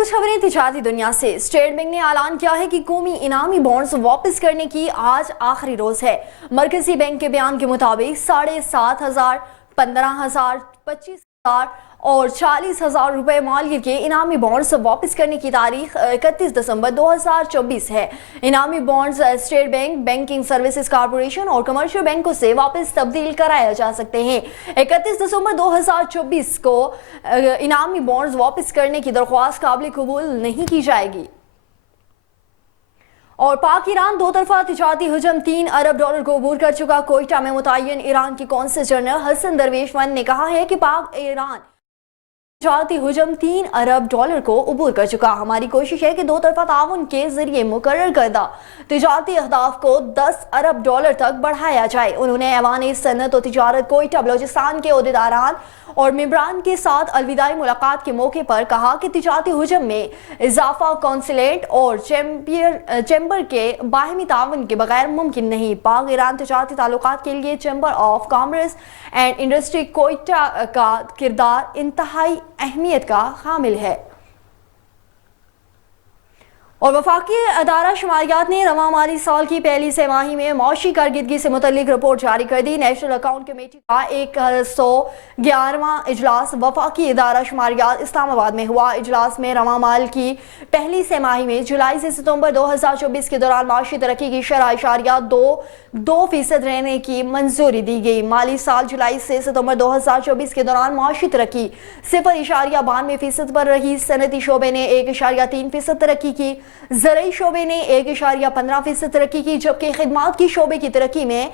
कुछ खबरें तिजारती दुनिया से। स्टेट बैंक ने ऐलान किया है कि कौमी इनामी बॉन्ड्स वापस करने की आज आखिरी रोज है। मरकजी बैंक के बयान के मुताबिक 7,500, 15,000, 25,000 और 40,000 रुपए मालियत के इनामी बॉन्ड्स वापस करने की तारीख 31 दिसंबर 2024 है। इनामी bonds state bank, banking services corporation और कमर्शियल बैंकों से वापस तब्दील कराए जा सकते हैं। 31 दिसंबर 2024 को इनामी बॉन्ड्स वापस करने की दरख्वास्त काबिल कबूल नहीं की जाएगी। और पाक ईरान दो तरफा तिजारती हुजम $3 अरब को अबूर कर चुका। कोयटा में मुतय्यन ईरान के कौंसल जनरल हसन दरवेशवन ने कहा है कि पाक ईरान तिजारती हुजम $3 अरब को अबूर कर चुका। हमारी कोशिश है कि दो तरफा ताउन के जरिए मुकर्रर करदा तिजारती अहदाफ को $10 अरब तक बढ़ाया जाए। उन्होंने ऐवान सनत और तिजारत कोयटा बलोचिस्तान के ओहदेदारान और मेंबरान के साथ अलविदाई मुलाकात के मौके पर कहा कि तिजारती हुजम में इजाफा कौंसलेट और चैम्बर के बाहमी ताउन के बगैर मुमकिन नहीं। पाक ईरान तिजारती ताल्लुकात के लिए chamber of commerce and industry Quetta का किरदार इंतहाई अहमियत का हामिल है। और वफाकी अदारा शुमारियात ने रवां माली साल की पहली तिमाही में मौशी कारकर्दगी से मुतल्लिक रिपोर्ट जारी कर दी। नेशनल अकाउंट कमेटी का 111वां इजलास वफाकी अदारा शुमारियात इस्लामाबाद में हुआ। इजलास में रवां माल की पहली तिमाही में जुलाई से सितंबर 2024 के दौरान माशी तरक्की की शरह 2.2% रहने की मंजूरी दी गई। माली साल जुलाई से सितंबर 2024 के दौरान माशी तरक्की 0.92% पर रही। सनती शोबे ने 1.3% तरक्की की, ज़रई शोबे ने 1.15% तरक्की की, जबकि खिदमात की शोबे की तरक्की में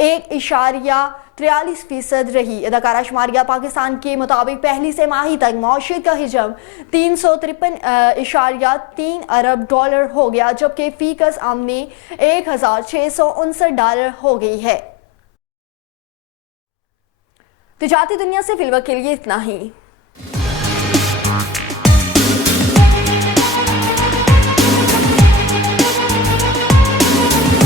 1.43% रही। अदाकारा शुमारिया पाकिस्तान के मुताबिक पहली तिमाही तक मौशियत का हिजम $353.3 अरब हो गया, जबकि फीकस आमदनी $1,659 हो गई है। तिजारती दुनिया से फिलवक्त के लिए इतना ही।